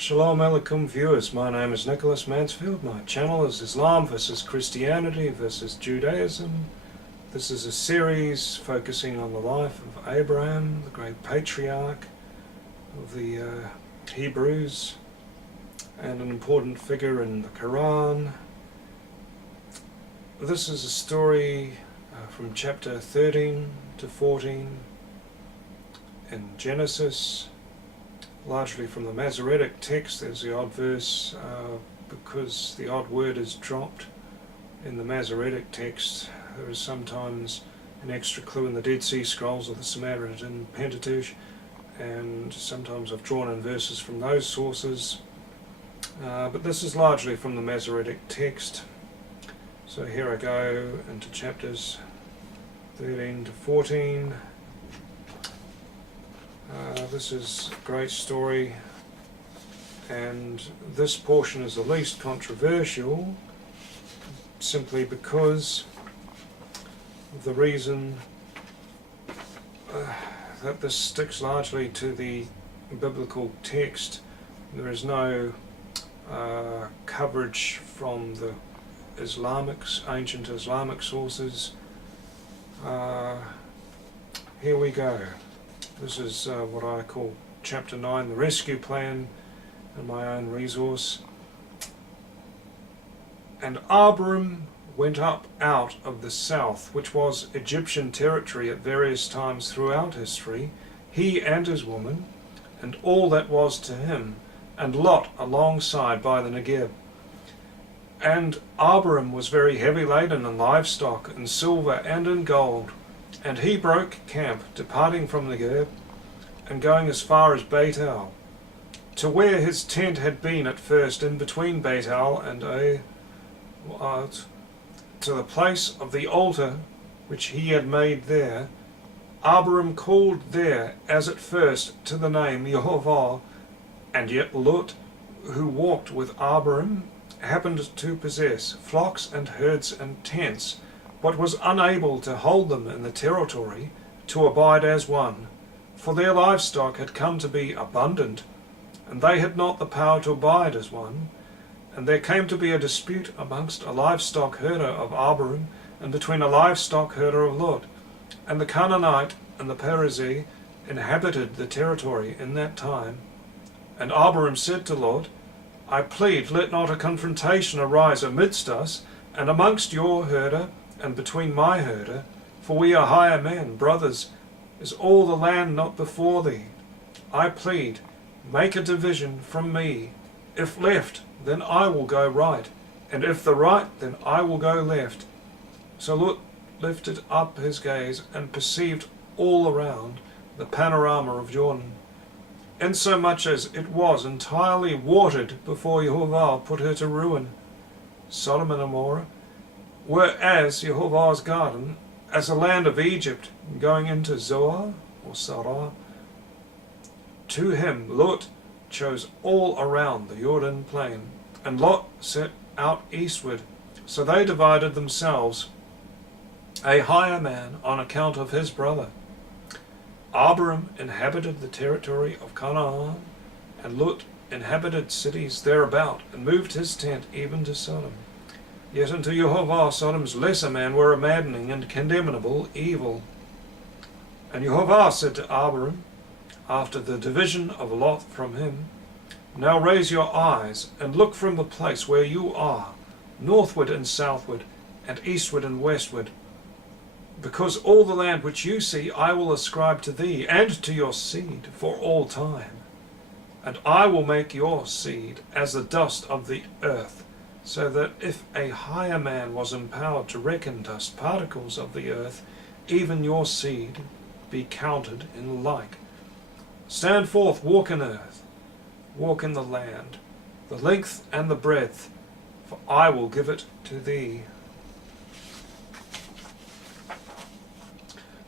Shalom Alaikum viewers, my name is Nicholas Mansfield. My channel is Islam versus Christianity versus Judaism. This is a series focusing on the life of Ab-raam, the great patriarch of the Hebrews, and an important figure in the Quran. This is a story from chapter 13 to 14 in Genesis. Largely from the Masoretic text. There's the odd verse because the odd word is dropped in the Masoretic text. There is sometimes an extra clue in the Dead Sea Scrolls or the Samaritan Pentateuch, and sometimes I've drawn in verses from those sources, but this is largely from the Masoretic text. So here I go into chapters 13 to 14. This is a great story, and this portion is the least controversial simply because of the reason that this sticks largely to the biblical text. There is no coverage from the ancient Islamic sources. Here we go. This is what I call Chapter 9, the rescue plan, and my own resource. And Ab-raam went up out of the south, which was Egyptian territory at various times throughout history, he and his woman, and all that was to him, and Lot alongside by the Negev. And Ab-raam was very heavy laden in livestock, in silver, and in gold. And he broke camp, departing from the Negev, and going as far as Beit-el, to where his tent had been at first, in between Beit-el and to the place of the altar which he had made there. Ab-raam called there, as at first, to the name Yehovah, and yet Lot, who walked with Ab-raam, happened to possess flocks and herds and tents, but was unable to hold them in the territory to abide as one, for their livestock had come to be abundant, and they had not the power to abide as one. And there came to be a dispute amongst a livestock herder of Ab-raam and between a livestock herder of Lot. And the Canaanite and the Perizzite inhabited the territory in that time. And Ab-raam said to Lot, I plead, let not a confrontation arise amidst us, and amongst your herder, and between my herder, for we are higher men, brothers. Is all the land not before thee? I plead, make a division from me. If left, then I will go right, and if the right, then I will go left. So Lot lifted up his gaze and perceived all around the panorama of Jordan, insomuch as it was entirely watered before Yehovah put her to ruin. Sodom and Gomorrah were as Yehovah's garden, as the land of Egypt, going into Zoar or Sarah. To him Lot chose all around the Jordan plain, and Lot set out eastward. So they divided themselves, a higher man on account of his brother. Ab-raam inhabited the territory of Canaan, and Lot inhabited cities thereabout, and moved his tent even to Sodom. Yet unto Yehovah Sodom's lesser man were a maddening and condemnable evil. And Yehovah said to Ab-raam, after the division of Lot from him, now raise your eyes, and look from the place where you are, northward and southward, and eastward and westward. Because all the land which you see I will ascribe to thee, and to your seed, for all time. And I will make your seed as the dust of the earth, so that if a higher man was empowered to reckon dust particles of the earth, even your seed be counted in like. Stand forth, walk in earth, walk in the land, the length and the breadth, for I will give it to thee.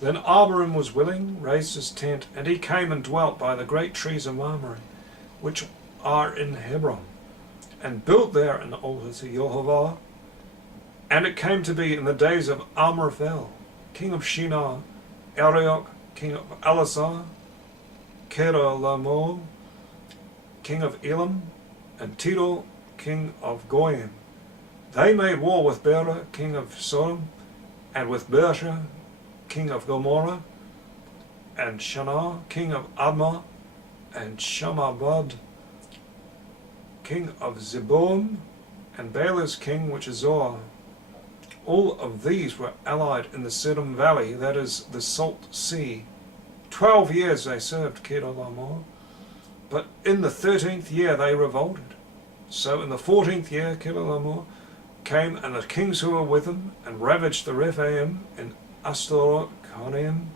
Then Ab-raam was willing, raised his tent, and he came and dwelt by the great trees of Mamre, which are in Hebron, and built there an altar to Yehovah. And it came to be in the days of Amraphel, king of Shinar, Arioch, king of Elasar, Kedorlaomer, king of Elam, and Tidal, king of Goyim. They made war with Bera, king of Sodom, and with Bersha, king of Gomorrah, and Shinar, king of Admah, and Shamabad, king of Zeboim, and Bela's king, which is Zoar. All of these were allied in the Siddim Valley, that is, the Salt Sea. 12 years they served Kedorlaomer, but in the 13th year they revolted. So in the 14th year Kedorlaomer came, and the kings who were with him, and ravaged the Rephaim in Astorot Karnaim,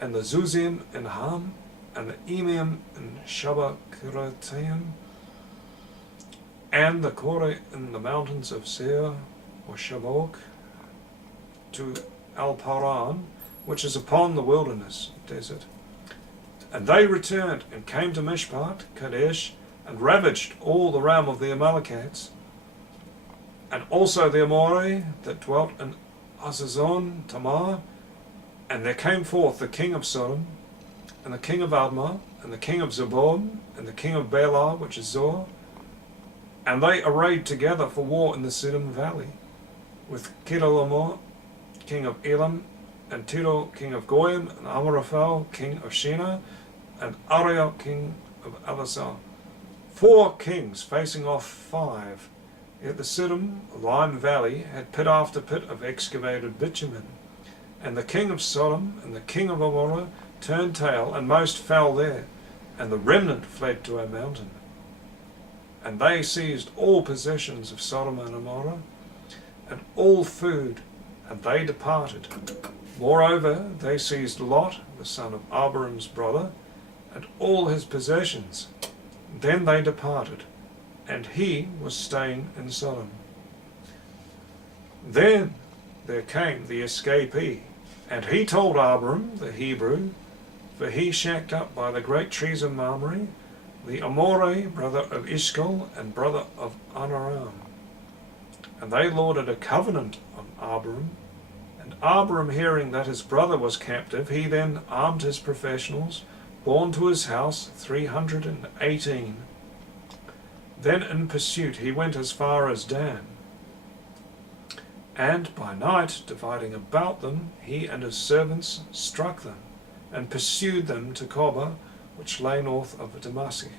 and the Zuzim in Ham, and the Emim in Shabakirataim, and the Kore in the mountains of Seir or Shabok, to Al-Paran, which is upon the wilderness desert. And they returned and came to Mishpat, Kadesh, and ravaged all the realm of the Amalekites, and also the Amorei that dwelt in Azazon Tamar. And there came forth the king of Sodom, and the king of Admah, and the king of Zeboim, and the king of Bela, which is Zoar, and they arrayed together for war in the Siddim Valley, with Kedorlaomer, king of Elam, and Tidal, king of Goyim, and Amraphel, king of Shinar, and Ariel, king of Elazar. 4 kings facing off 5. Yet the Siddim, Lime Valley, had pit after pit of excavated bitumen. And the king of Sodom and the king of Gomorrah turned tail, and most fell there, and the remnant fled to a mountain. And they seized all possessions of Sodom and Gomorrah, and all food, and they departed. Moreover, they seized Lot, the son of Ab-raam's brother, and all his possessions. Then they departed, and he was staying in Sodom. Then there came the escapee, and he told Ab-raam the Hebrew, for he shacked up by the great trees of Mamre, the Amorei, brother of Eshcol, and brother of Anaram. And they lorded a covenant on Ab-raam. And Ab-raam, hearing that his brother was captive, he then armed his professionals, borne to his house 318. Then in pursuit he went as far as Dan. And by night, dividing about them, he and his servants struck them, and pursued them to Kobah, which lay north of Damascus.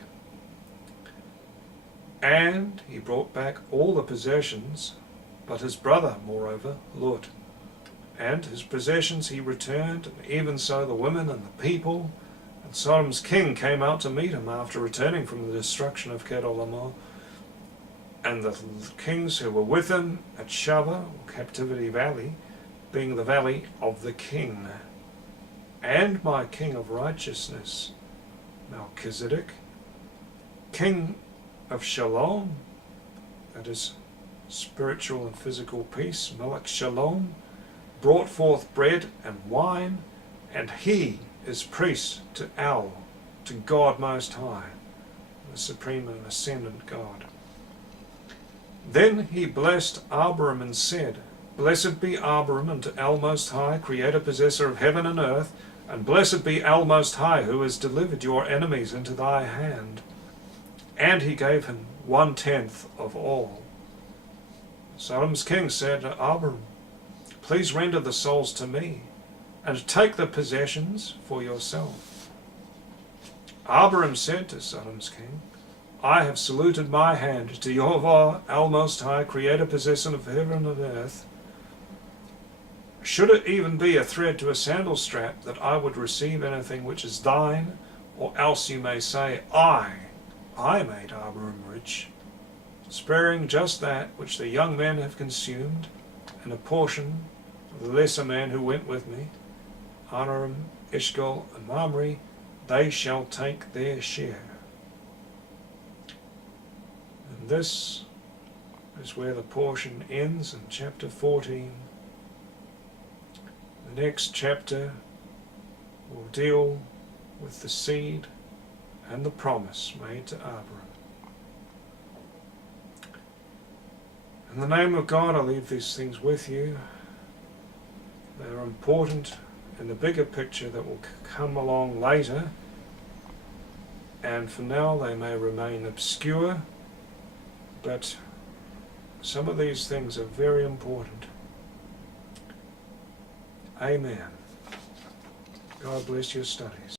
And he brought back all the possessions, but his brother, moreover, Lot. And his possessions he returned, and even so the women and the people. And Sodom's king came out to meet him after returning from the destruction of Kedorlaomer. And the kings who were with him at Shava, or Captivity Valley, being the valley of the king. And my king of righteousness, Melchizedek, king of Shalom, that is spiritual and physical peace, Melech Shalom, brought forth bread and wine, and he is priest to El, to God Most High, the supreme and ascendant God. Then he blessed Ab-raam and said, Blessed be Ab-raam unto El Most High, creator, possessor of heaven and earth, and blessed be El Most High, who has delivered your enemies into thy hand. And he gave him 1/10 of all. Sodom's king said to Ab-raam, Please render the souls to me, and take the possessions for yourself. Ab-raam said to Sodom's king, I have saluted my hand to Yehovah, El Most High, creator, possessor of heaven and earth. Should it even be a thread to a sandal strap that I would receive anything which is thine, or else you may say, I made Ab-raam rich, sparing just that which the young men have consumed, and a portion of the lesser men who went with me, Anaram, Eshcol, and Mamre, they shall take their share. And this is where the portion ends in chapter 14. The next chapter will deal with the seed and the promise made to Ab-raam. In the name of God, I leave these things with you. They are important in the bigger picture that will come along later. and for now they may remain obscure, but some of these things are very important. Amen. God bless your studies.